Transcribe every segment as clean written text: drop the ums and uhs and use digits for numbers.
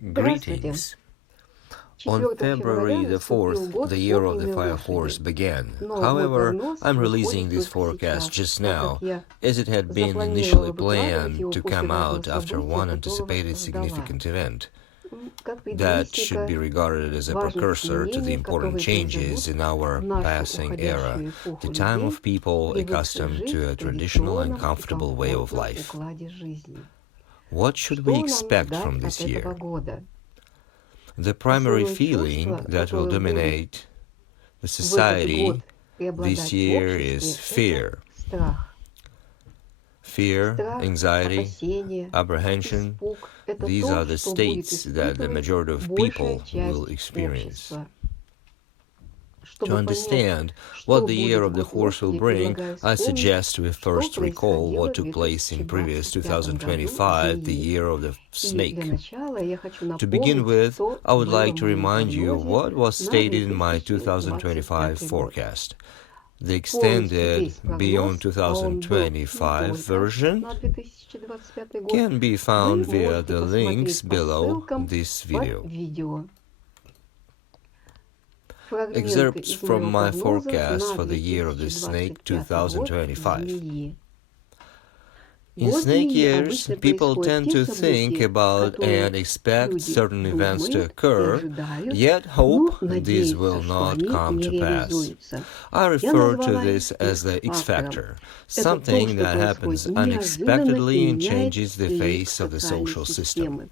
Greetings. On February the 4th, the year of the Fire Horse began. However, I'm releasing this forecast just now, as it had been initially planned to come out after one anticipated significant event. That should be regarded as a precursor to the important changes in our passing era, the time of people accustomed to a traditional and comfortable way of life. What should we expect from this year? The primary feeling that will dominate the society this year is fear. Fear, anxiety, apprehension, these are the states that the majority of people will experience. To understand what the year of the horse will bring, I suggest we first recall what took place in previous 2025, the year of the snake. To begin with, I would like to remind you what was stated in my 2025 forecast. The extended Beyond 2025 version can be found via the links below this video. Excerpts from my forecast for the year of the snake 2025. In snake years, people tend to think about and expect certain events to occur, yet hope these will not come to pass. I refer to this as the X factor, something that happens unexpectedly and changes the face of the social system.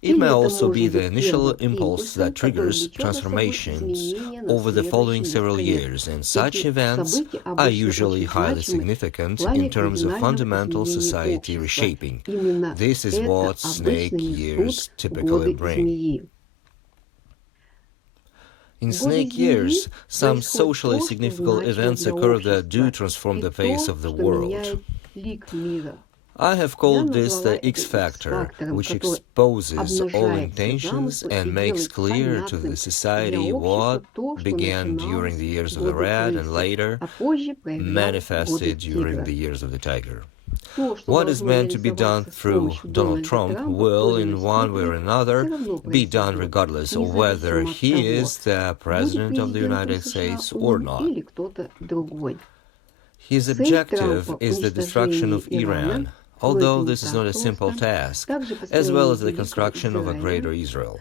It may also be the initial impulse that triggers transformations over the following several years, and such events are usually highly significant in terms of fundamental society reshaping. This is what snake years typically bring. In snake years, some socially significant events occur that do transform the face of the world. I have called this the X factor, which exposes all intentions and makes clear to the society what began during the years of the rat and later manifested during the years of the tiger. What is meant to be done through Donald Trump will, in one way or another, be done regardless of whether he is the President of the United States or not. His objective is the destruction of Iran, although this is not a simple task, as well as the construction of a greater Israel.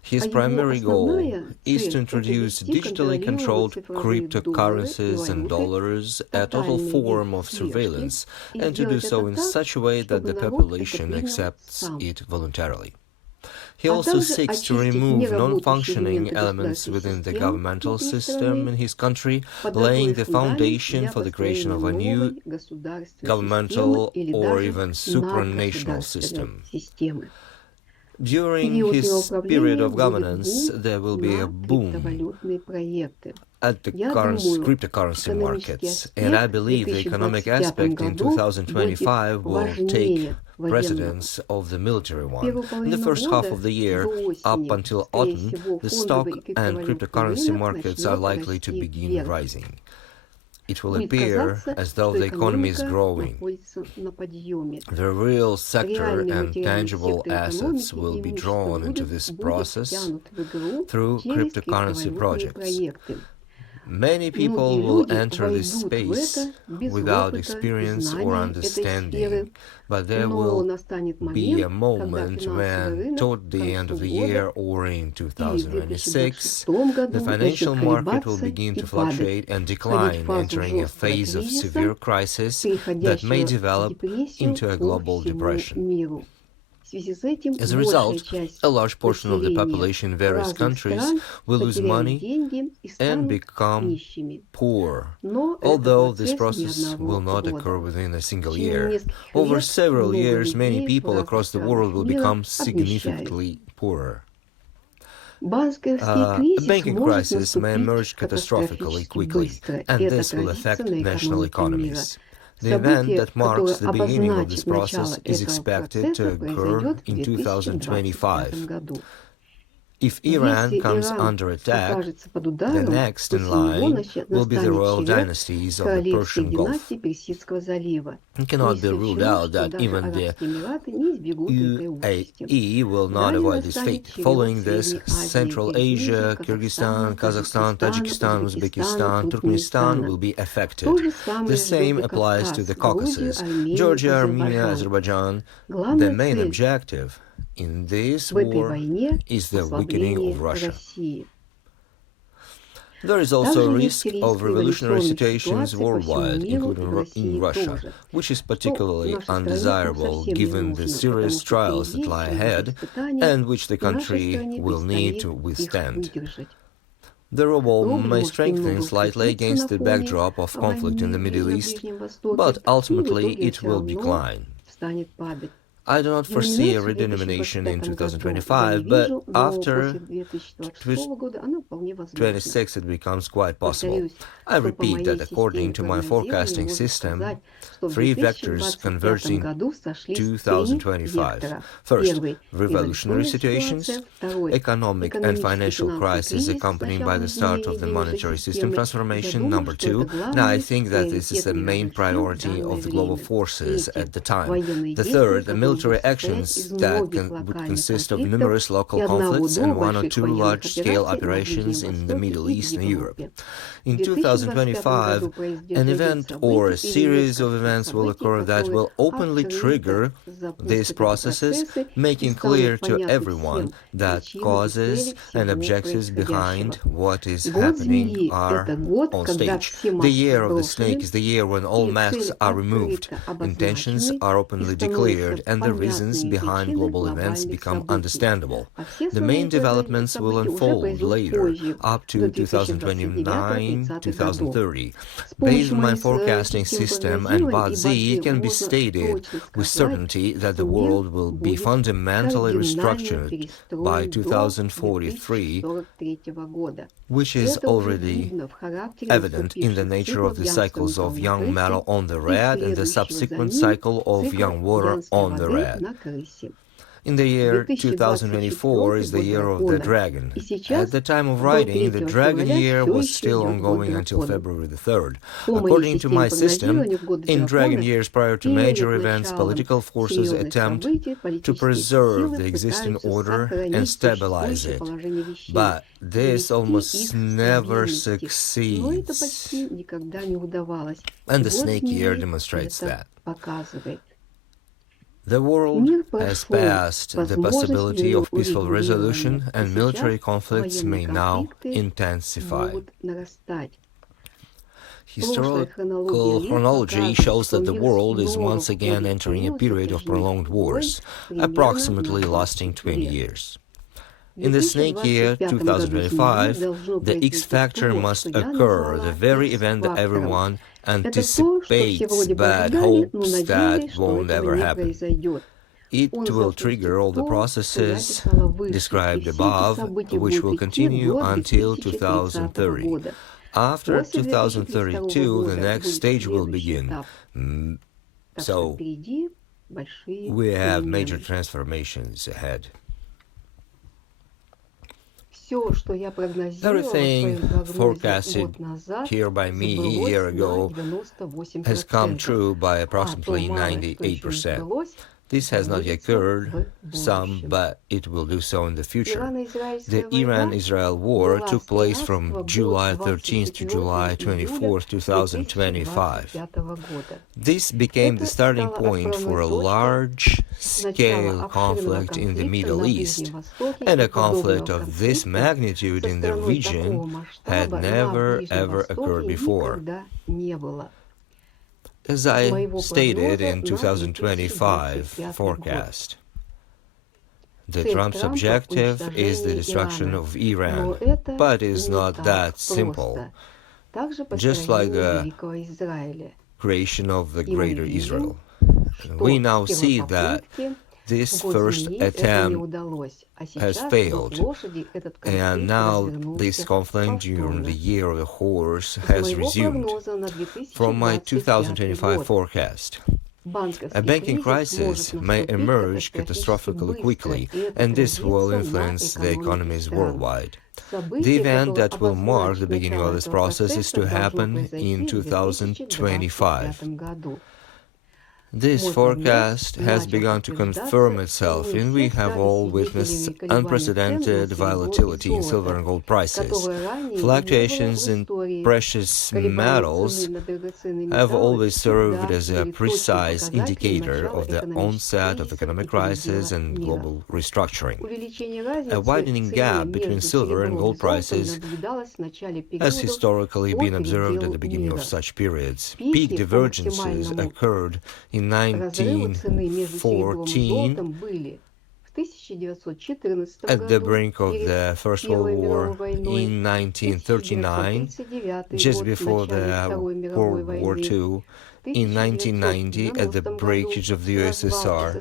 His primary goal is to introduce digitally controlled cryptocurrencies and dollars, a total form of surveillance, and to do so in such a way that the population accepts it voluntarily. He also seeks to remove non-functioning elements within the governmental system in his country, laying the foundation for the creation of a new governmental or even supranational system. During his period of governance, there will be a boom at the cryptocurrency markets, and I believe the economic aspect in 2025 will take precedence of the military one. In the first half of the year, up until autumn, the stock and cryptocurrency markets are likely to begin rising. It will appear as though the economy is growing. The real sector and tangible assets will be drawn into this process through cryptocurrency projects. Many people will enter this space without experience or understanding, but there will be a moment when, toward the end of the year or in 2026, the financial market will begin to fluctuate and decline, entering a phase of severe crisis that may develop into a global depression. As a result, a large portion of the population in various countries will lose money and become poor. Although this process will not occur within a single year, over several years, many people across the world will become significantly poorer. A banking crisis may emerge catastrophically quickly, and this will affect national economies. The event that marks the beginning of this process is expected to occur in 2025. If Iran comes under attack, the next in line will be the royal dynasties of the Persian Gulf. It cannot be ruled out that even the UAE will not avoid this fate. Following this, Central Asia, Kyrgyzstan, Kazakhstan, Tajikistan, Uzbekistan, Turkmenistan will be affected. The same applies to the Caucasus, Georgia, Armenia, Azerbaijan. The main objective in this war is the weakening of Russia. There is also a risk of revolutionary situations worldwide, including in Russia, which is particularly undesirable given the serious trials that lie ahead and which the country will need to withstand. The ruble may strengthen slightly against the backdrop of conflict in the Middle East, but ultimately it will decline. I do not foresee a redenomination in 2025, but after 2026 it becomes quite possible. I repeat that according to my forecasting system, three vectors converge in 2025. First, revolutionary situations, economic and financial crisis accompanied by the start of the monetary system transformation. Number two, now I think that this is the main priority of the global forces at the time. The third, the military actions that would consist of numerous local conflicts and one or two large-scale operations in the Middle East and Europe. In 2025, an event or a series of events will occur that will openly trigger these processes, making clear to everyone that causes and objectives behind what is happening are on stage. The year of the snake is the year when all masks are removed, intentions are openly declared, and the reasons behind global events become understandable. The main developments will unfold later, up to 2029-2030. Based on my forecasting system and bazi, it can be stated with certainty that the world will be fundamentally restructured by 2043, which is already evident in the nature of the cycles of young metal on the red and the subsequent cycle of young water on the red. In the year 2024 is the year of the dragon. At the time of writing, the dragon year was still ongoing until February the 3rd. According to my system, in dragon years prior to major events, political forces attempt to preserve the existing order and stabilize it. But this almost never succeeds. And the snake year demonstrates that. The world has passed the possibility of peaceful resolution, and military conflicts may now intensify. Historical chronology shows that the world is once again entering a period of prolonged wars, approximately lasting 20 years. In the snake year 2025, the X factor must occur, the very event that everyone anticipates but hopes that won't ever happen. It will trigger all the processes described above, which will continue until 2030. After 2032, the next stage will begin. So, we have major transformations ahead. Everything forecasted here by me a year ago has come true by approximately 98%. This has not yet occurred, but it will do so in the future. The Iran-Israel war took place from July 13th to July 24th, 2025. This became the starting point for a large-scale conflict in the Middle East, and a conflict of this magnitude in the region had never ever occurred before. As I stated in 2025 forecast, the Trump's objective is the destruction of Iran, but it's not that simple. Just like the creation of the Greater Israel. We now see that this first attempt has failed, and now this conflict during the year of the horse has resumed. From my 2025 forecast, A banking crisis may emerge catastrophically quickly, and this will influence the economies worldwide. The event that will mark the beginning of this process is to happen in 2025. This forecast has begun to confirm itself, and we have all witnessed unprecedented volatility in silver and gold prices. Fluctuations in precious metals have always served as a precise indicator of the onset of economic crisis and global restructuring. A widening gap between silver and gold prices has historically been observed at the beginning of such periods. Peak divergences occurred in 1914 at the brink of the First World War, in 1939, just before the World War II, in 1990 at the breakage of the USSR,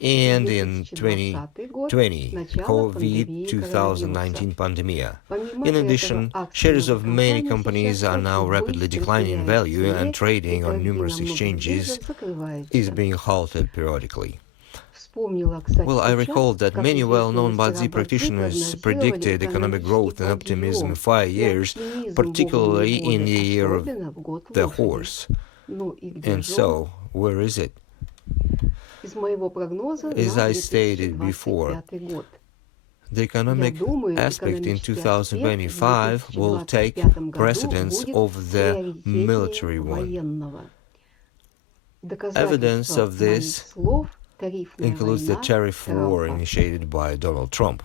and in 2020, COVID-19 pandemic. In addition, shares of many companies are now rapidly declining in value, and trading on numerous exchanges is being halted periodically. Well, I recall that many well-known bazi practitioners predicted economic growth and optimism in 5 years, particularly in the year of the horse. And so, where is it? As I stated before, the economic aspect in 2025 will take precedence over the military one. Evidence of this includes the tariff war initiated by Donald Trump.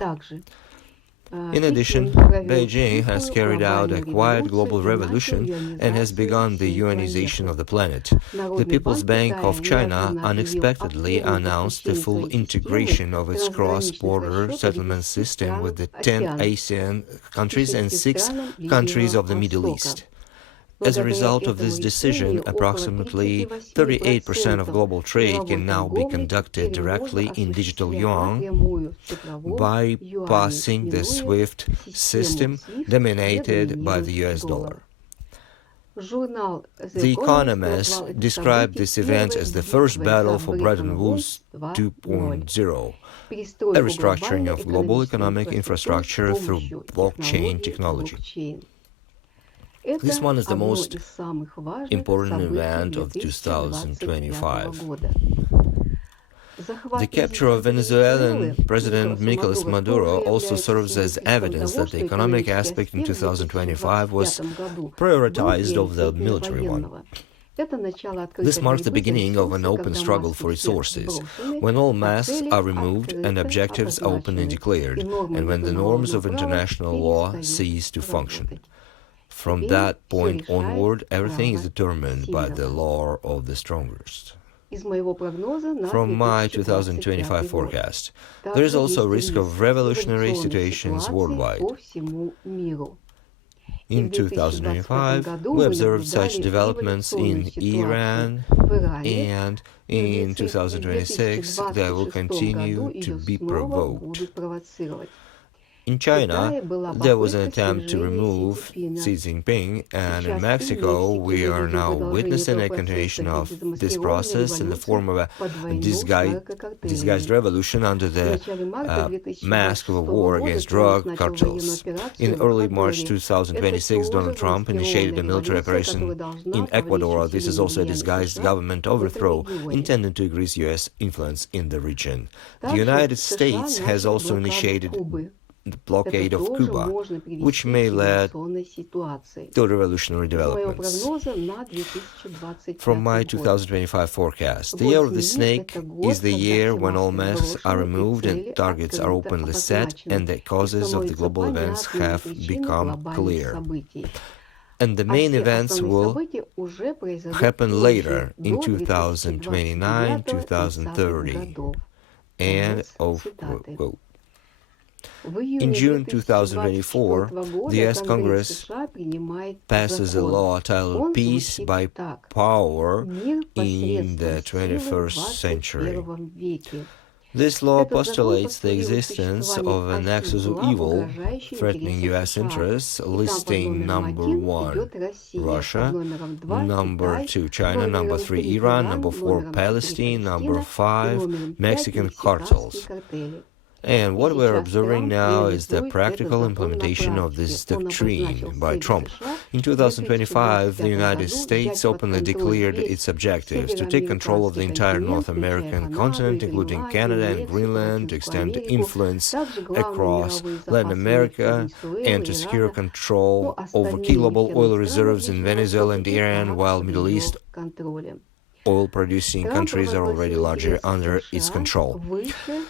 In addition, Beijing has carried out a quiet global revolution and has begun the yuanization of the planet. The People's Bank of China unexpectedly announced the full integration of its cross-border settlement system with the 10 ASEAN countries and 6 countries of the Middle East. As a result of this decision, approximately 38% of global trade can now be conducted directly in digital yuan, bypassing the SWIFT system dominated by the US dollar. The Economist described this event as the first battle for Bretton Woods 2.0, a restructuring of global economic infrastructure through blockchain technology. This one is the most important event of 2025. The capture of Venezuelan President Nicolas Maduro also serves as evidence that the economic aspect in 2025 was prioritized over the military one. This marks the beginning of an open struggle for resources, when all masks are removed and objectives are openly declared, and when the norms of international law cease to function. From that point onward, everything is determined by the law of the strongest. From my 2025 forecast, there is also a risk of revolutionary situations worldwide. In 2025, we observed such developments in Iran, and in 2026, they will continue to be provoked. In China, there was an attempt to remove Xi Jinping, and in Mexico, we are now witnessing a continuation of this process in the form of a disguised revolution under the mask of a war against drug cartels. In early March 2026, Donald Trump initiated a military operation in Ecuador. This is also a disguised government overthrow intended to increase U.S. influence in the region. The United States has also initiated the blockade of Cuba, which may lead to revolutionary developments. From my 2025 forecast, the year of the snake is the year when all masks are removed and targets are openly set, and the causes of the global events have become clear. And the main events will happen later in 2029, 2030. End of quote. In June 2024, the U.S. Congress passes a law titled Peace by Power in the 21st Century. This law postulates the existence of an axis of evil threatening U.S. interests, listing number 1, Russia, number 2, China, number 3, Iran, number 4, Palestine, number 5, Mexican cartels. And what we're observing now is the practical implementation of this doctrine by Trump. In 2025, the United States openly declared its objectives to take control of the entire North American continent, including Canada and Greenland, to extend influence across Latin America, and to secure control over key global oil reserves in Venezuela and Iran, while Middle East oil-producing countries are already largely under its control.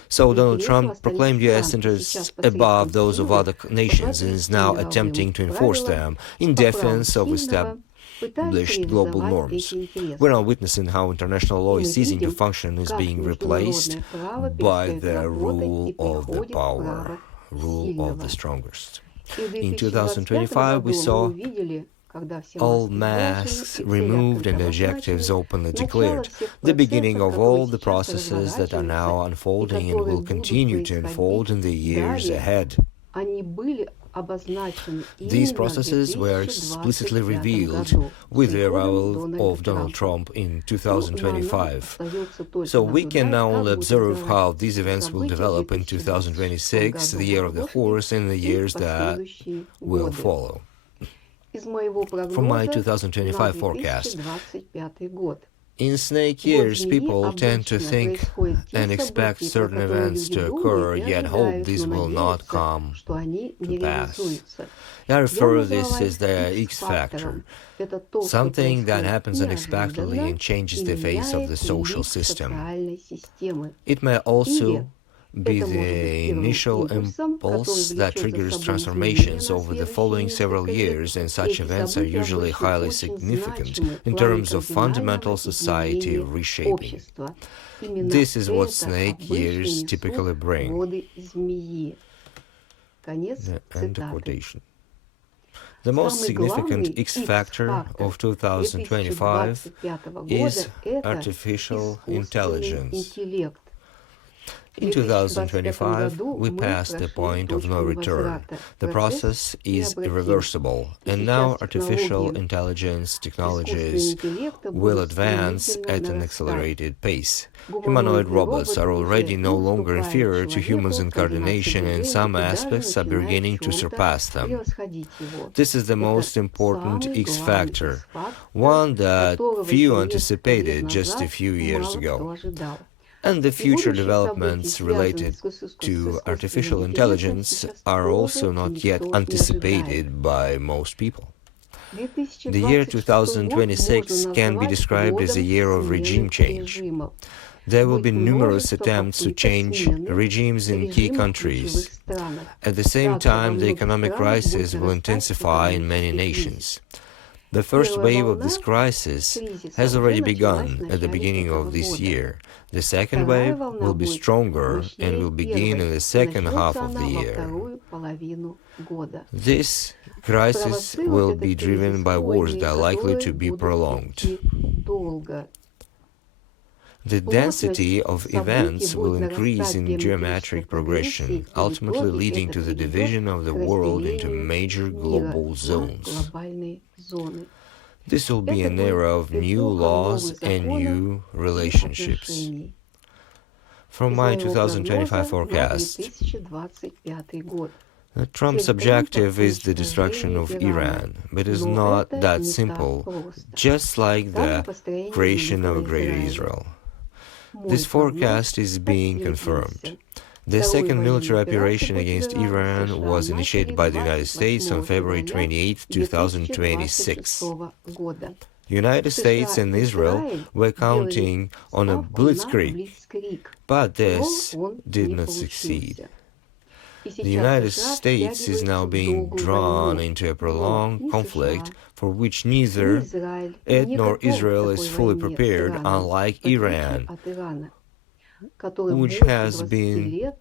So Donald Trump proclaimed U.S. interests above those of other nations and is now attempting to enforce them in defense of established global norms. We're now witnessing how international law is ceasing to function and is being replaced by the rule of the power, rule of the strongest. In 2025, we saw all masks removed and objectives openly declared, the beginning of all the processes that are now unfolding and will continue to unfold in the years ahead. These processes were explicitly revealed with the arrival of Donald Trump in 2025. So we can now only observe how these events will develop in 2026, the year of the horse, and the years that will follow. From my 2025 forecast, in snake years, people tend to think and expect certain events to occur, yet hope these will not come to pass. I refer to this as the X factor, something that happens unexpectedly and changes the face of the social system. It may also be the initial impulse that triggers transformations over the following several years, and such events are usually highly significant in terms of fundamental society reshaping. This is what snake years typically bring. The end of quotation. The most significant X factor of 2025 is artificial intelligence. In 2025, we passed the point of no return. The process is irreversible, and now artificial intelligence technologies will advance at an accelerated pace. Humanoid robots are already no longer inferior to humans in coordination, and in some aspects are beginning to surpass them. This is the most important X factor, one that few anticipated just a few years ago. And the future developments related to artificial intelligence are also not yet anticipated by most people. The year 2026 can be described as a year of regime change. There will be numerous attempts to change regimes in key countries. At the same time, the economic crisis will intensify in many nations. The first wave of this crisis has already begun at the beginning of this year. The second wave will be stronger and will begin in the second half of the year. This crisis will be driven by wars that are likely to be prolonged. The density of events will increase in geometric progression, ultimately leading to the division of the world into major global zones. This will be an era of new laws and new relationships. From my 2025 forecast, Trump's objective is the destruction of Iran, but it's not that simple, just like the creation of a greater Israel. This forecast is being confirmed. The second military operation against Iran was initiated by the United States on February 28, 2026. The United States and Israel were counting on a blitzkrieg, but this did not succeed. The United States is now being drawn into a prolonged conflict for which neither it nor Israel is fully prepared, unlike Iran, which has been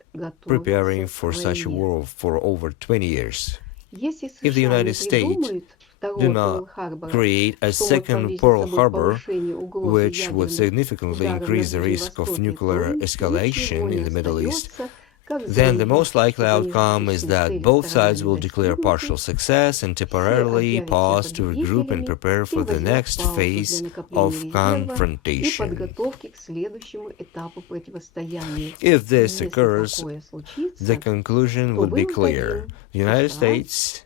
preparing for such a war for over 20 years. If the United States do not create a second Pearl Harbor, which would significantly increase the risk of nuclear escalation in the Middle East, then the most likely outcome is that both sides will declare partial success and temporarily pause to regroup and prepare for the next phase of confrontation. If this occurs, the conclusion would be clear. The United States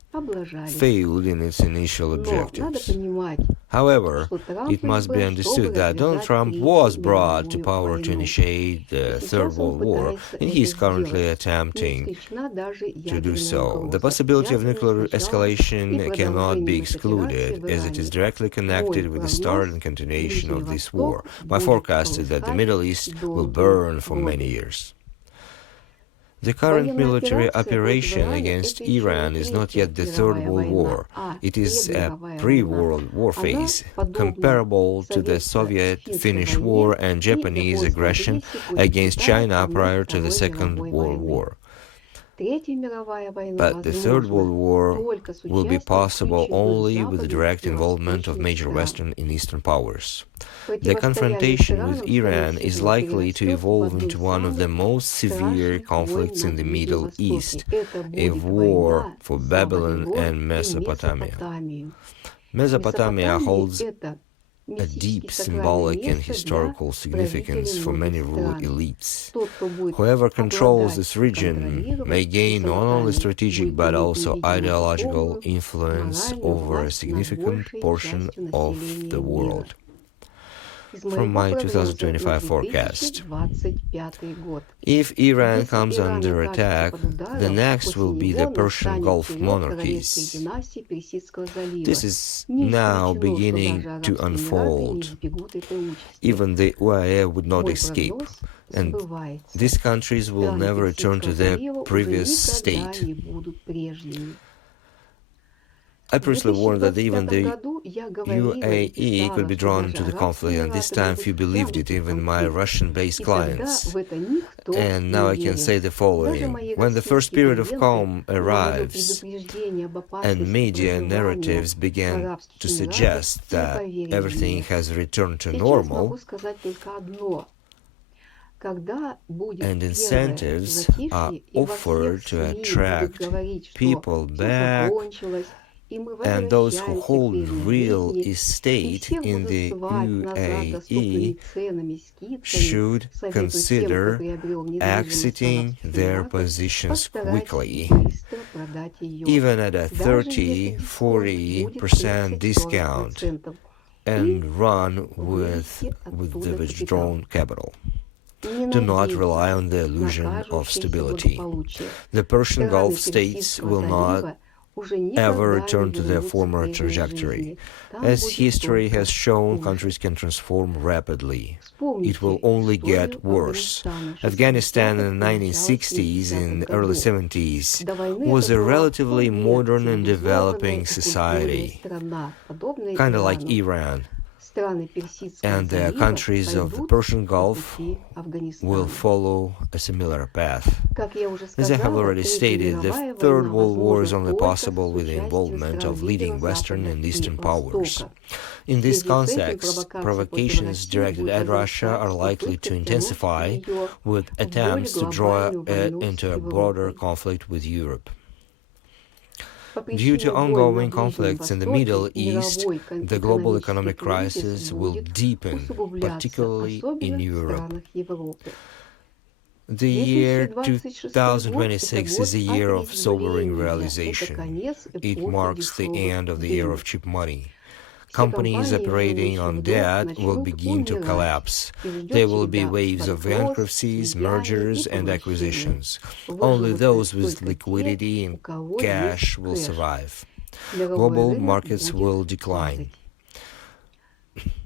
failed in its initial objectives. However, it must be understood that Donald Trump was brought to power to initiate the Third World War, and he is currently attempting to do so. The possibility of nuclear escalation cannot be excluded, as it is directly connected with the start and continuation of this war. My forecast is that the Middle East will burn for many years. The current military operation against Iran is not yet the Third World War. It is a pre-World War phase, comparable to the Soviet-Finnish War and Japanese aggression against China prior to the Second World War. But the Third World War will be possible only with the direct involvement of major Western and Eastern powers. The confrontation with Iran is likely to evolve into one of the most severe conflicts in the Middle East, a war for Babylon and Mesopotamia. Mesopotamia holds a deep symbolic and historical significance for many ruling elites. Whoever controls this region may gain not only strategic but also ideological influence over a significant portion of the world. From my 2025 forecast, if Iran comes under attack, the next will be the Persian Gulf monarchies. This is now beginning to unfold. Even the UAE would not escape, and these countries will never return to their previous state. I personally warned that even the UAE could be drawn into the conflict, and this time few believed it, even my Russian-based clients. And now I can say the following. When the first period of calm arrives and media narratives begin to suggest that everything has returned to normal, and incentives are offered to attract people back, and those who hold real estate in the UAE should consider exiting their positions quickly, even at a 30–40% discount, and run with the withdrawn capital. Do not rely on the illusion of stability. The Persian Gulf states will not ever return to their former trajectory. As history has shown, countries can transform rapidly. It will only get worse. Afghanistan in the 1960s and early 70s was a relatively modern and developing society, kind of like Iran. And the countries of the Persian Gulf will follow a similar path. As I have already stated, the Third World War is only possible with the involvement of leading Western and Eastern powers. In this context, provocations directed at Russia are likely to intensify, with attempts to draw it into a broader conflict with Europe. Due to ongoing conflicts in the Middle East, the global economic crisis will deepen, particularly in Europe. The year 2026 is a year of sobering realization. It marks the end of the era of cheap money. Companies operating on debt will begin to collapse. There will be waves of bankruptcies, mergers, and acquisitions. Only those with liquidity and cash will survive. Global markets will decline.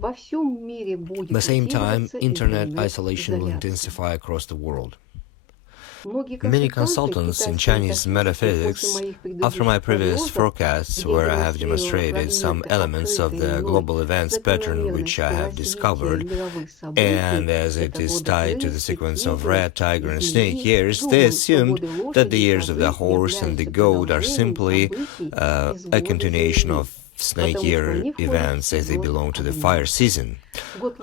At the same time, internet isolation will intensify across the world. Many consultants in Chinese metaphysics, after my previous forecasts where I have demonstrated some elements of the global events pattern which I have discovered, and as it is tied to the sequence of rat, tiger, and snake years, they assumed that the years of the horse and the goat are simply a continuation of snake year events as they belong to the fire season.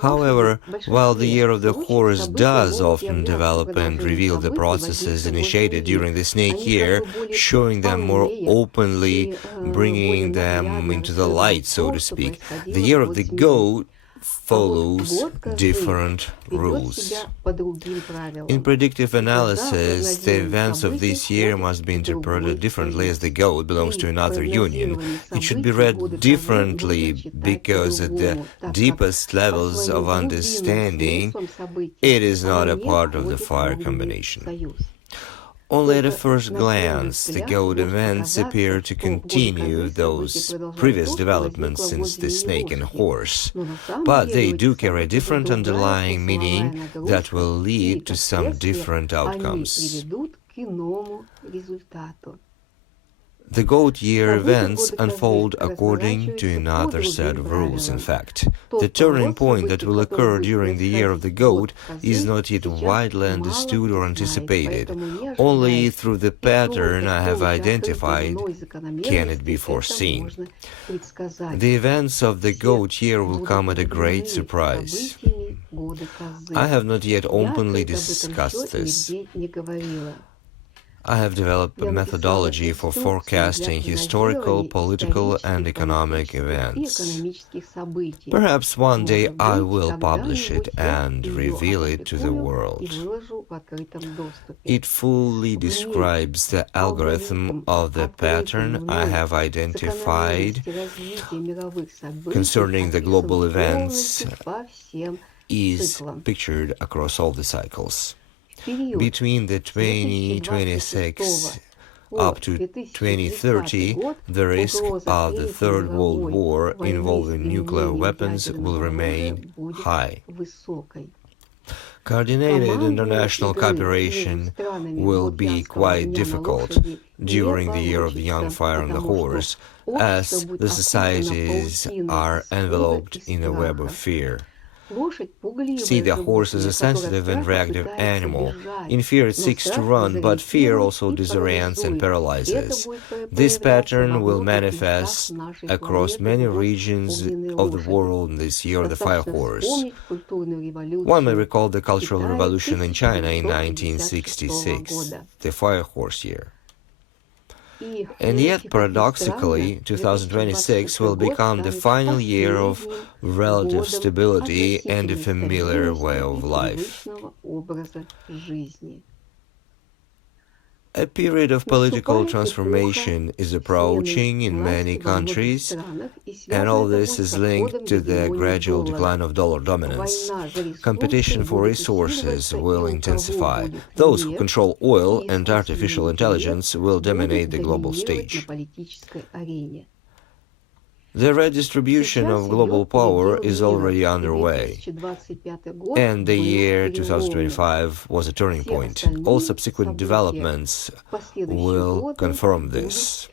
However, while the year of the horse does often develop and reveal the processes initiated during the snake year, showing them more openly, bringing them into the light, so to speak, the year of the goat follows different rules. In predictive analysis, the events of this year must be interpreted differently as the goat belongs to another union. It should be read differently because at the deepest levels of understanding, it is not a part of the fire combination. Only at a first glance, the goat events appear to continue those previous developments since the snake and horse, but they do carry a different underlying meaning that will lead to some different outcomes. The goat year events unfold according to another set of rules, in fact. The turning point that will occur during the year of the goat is not yet widely understood or anticipated. Only through the pattern I have identified can it be foreseen. The events of the goat year will come at a great surprise. I have not yet openly discussed this. I have developed a methodology for forecasting historical, political, and economic events. Perhaps one day I will publish it and reveal it to the world. It fully describes the algorithm of the pattern I have identified concerning the global events is pictured across all the cycles. Between the 2026 up to 2030, the risk of the Third World War involving nuclear weapons will remain high. Coordinated international cooperation will be quite difficult during the year of the young fire on the horse, as the societies are enveloped in a web of fear. See, the horse is a sensitive and reactive animal. In fear it seeks to run, but fear also disorients and paralyzes. This pattern will manifest across many regions of the world in this year of the fire horse. One may recall the Cultural Revolution in China in 1966, the fire horse year. And yet, paradoxically, 2026 will become the final year of relative stability and a familiar way of life. A period of political transformation is approaching in many countries, and all this is linked to the gradual decline of dollar dominance. Competition for resources will intensify. Those who control oil and artificial intelligence will dominate the global stage. The redistribution of global power is already underway, and the year 2025 was a turning point. All subsequent developments will confirm this.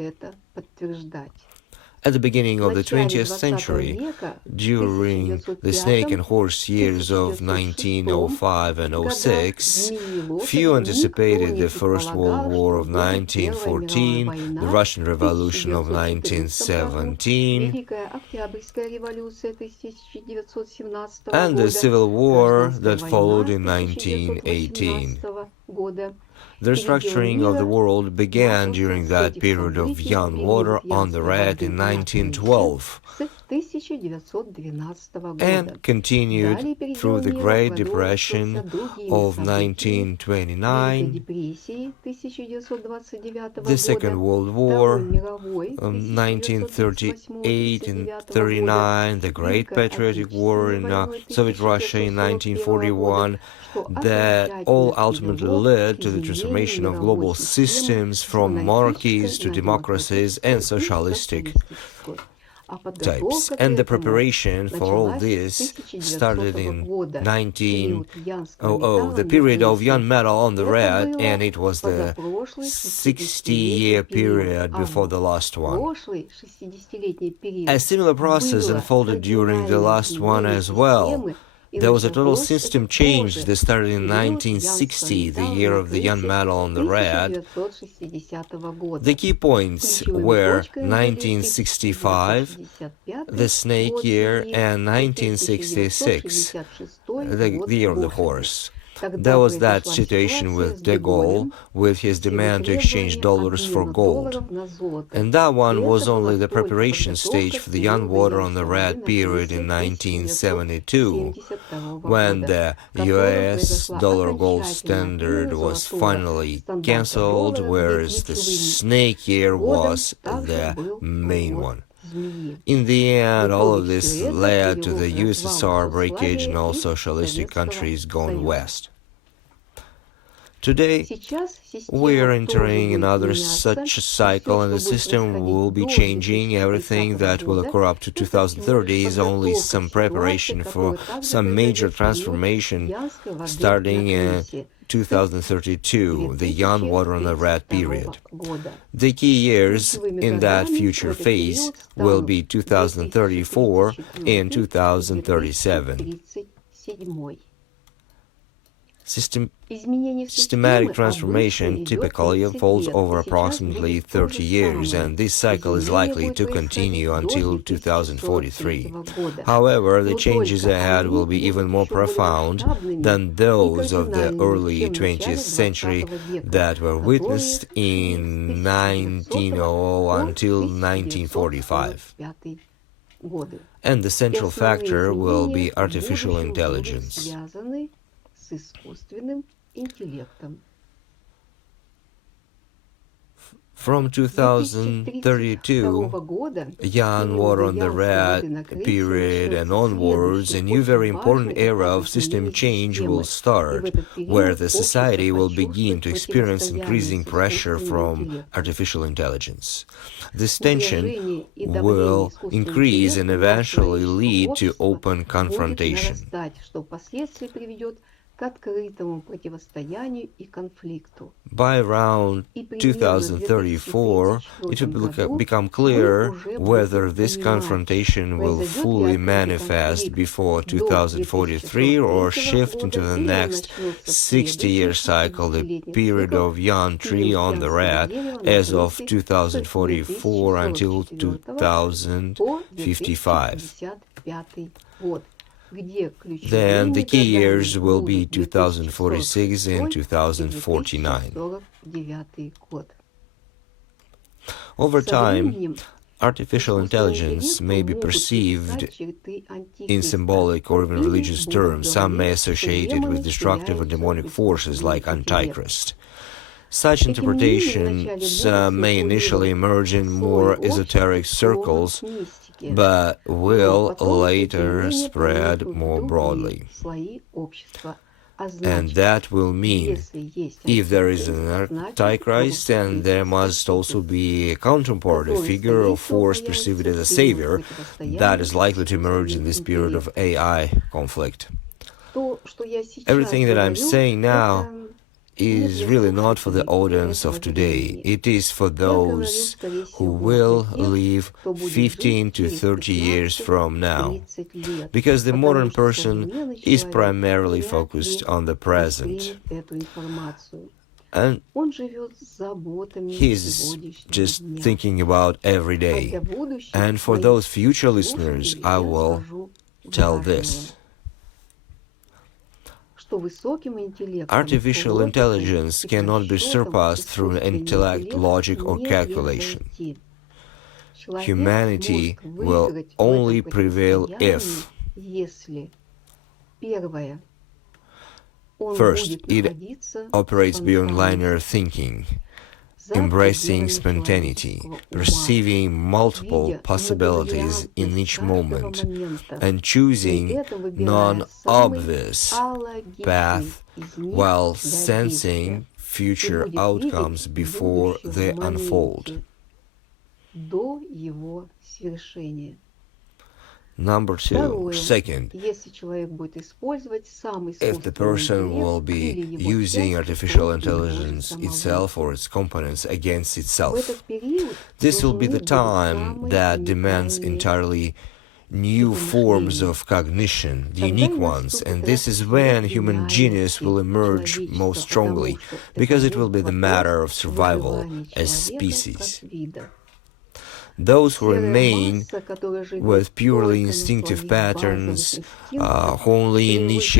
At the beginning of the 20th century, during the snake and horse years of 1905 and 06, few anticipated the First World War of 1914, the Russian Revolution of 1917, and the Civil War that followed in 1918. The restructuring of the world began during that period of young water on the red in 1912 and continued through the Great Depression of 1929, the Second World War, 1938 and 39, the Great Patriotic War in Soviet Russia in 1941, that all ultimately led to the transformation of global systems from monarchies to democracies and socialistic types. And the preparation for all this started in 1900, the period of young metal on the red, and it was the 60-year period before the last one. A similar process unfolded during the last one as well. There was a total system change that started in 1960, the year of the young medal on the red. The key points were 1965, the snake year, and 1966, the year of the horse. There was that situation with de Gaulle, with his demand to exchange dollars for gold. And that one was only the preparation stage for the young water on the red period in 1972, when the US dollar gold standard was finally cancelled, whereas the snake year was the main one. In the end, all of this led to the USSR breakage and all socialistic countries going west. Today, we are entering another such cycle, and the system will be changing. Everything that will occur up to 2030 is only some preparation for some major transformation starting in 2032, the young water on the red period. The key years in that future phase will be 2034 and 2037. Systematic transformation typically unfolds over approximately 30 years, and this cycle is likely to continue until 2043. However, the changes ahead will be even more profound than those of the early 20th century that were witnessed in 1900 until 1945. And the central factor will be artificial intelligence. From 2032, young water on the red period and onwards, a new very important era of system change will start, where the society will begin to experience increasing pressure from artificial intelligence. This tension will increase and eventually lead to open confrontation. By around 2034, it will become clear whether this confrontation will fully manifest before 2043 or shift into the next 60-year cycle, the period of young tree on the red, as of 2044 until 2055. Then the key years will be 2046 and 2049. Over time, artificial intelligence may be perceived in symbolic or even religious terms. Some may associate it with destructive or demonic forces like Antichrist. Such interpretations may initially emerge in more esoteric circles, but will later spread more broadly. And that will mean, if there is an Antichrist, then there must also be a counterpart, a figure or force perceived as a savior, that is likely to emerge in this period of AI conflict. Everything that I'm saying now is really not for the audience of today. It is for those who will live 15 to 30 years from now, because the modern person is primarily focused on the present, and he's just thinking about every day. And for those future listeners, I will tell this. Artificial intelligence cannot be surpassed through intellect, logic, or calculation. Humanity will only prevail if, first, it operates beyond linear thinking, embracing spontaneity, perceiving multiple possibilities in each moment, and choosing non-obvious path while sensing future outcomes before they unfold. Number two, second, if the person will be using artificial intelligence itself or its components against itself, this will be the time that demands entirely new forms of cognition, the unique ones, and this is when human genius will emerge most strongly, because it will be the matter of survival as species. Those who remain with purely instinctive patterns, only niche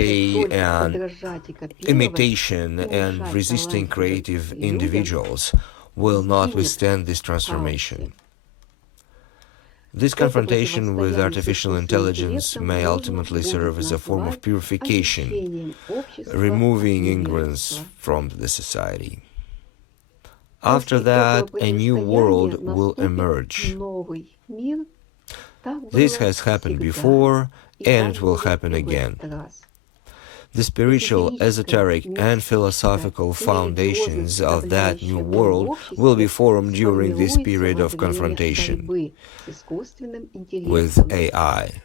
and imitation and resisting creative individuals will not withstand this transformation. This confrontation with artificial intelligence may ultimately serve as a form of purification, removing ignorance from the society. After that, a new world will emerge. This has happened before, and it will happen again. The spiritual, esoteric, and philosophical foundations of that new world will be formed during this period of confrontation with AI.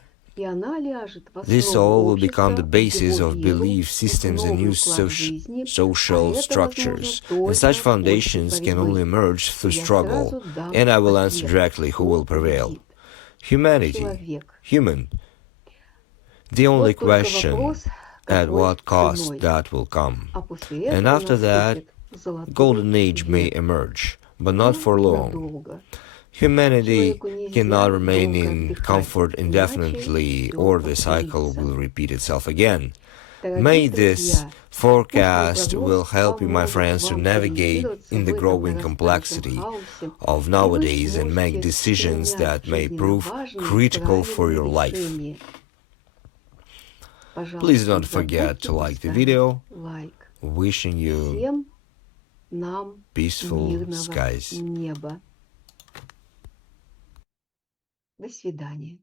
This all will become the basis of belief systems and new social structures, and such foundations can only emerge through struggle, and I will answer directly who will prevail. Humanity, human. The only question, at what cost that will come. And after that, golden age may emerge, but not for long. Humanity cannot remain in comfort indefinitely, or the cycle will repeat itself again. May this forecast will help you, my friends, to navigate in the growing complexity of nowadays and make decisions that may prove critical for your life. Please don't forget to like the video. Wishing you peaceful skies. До свидания.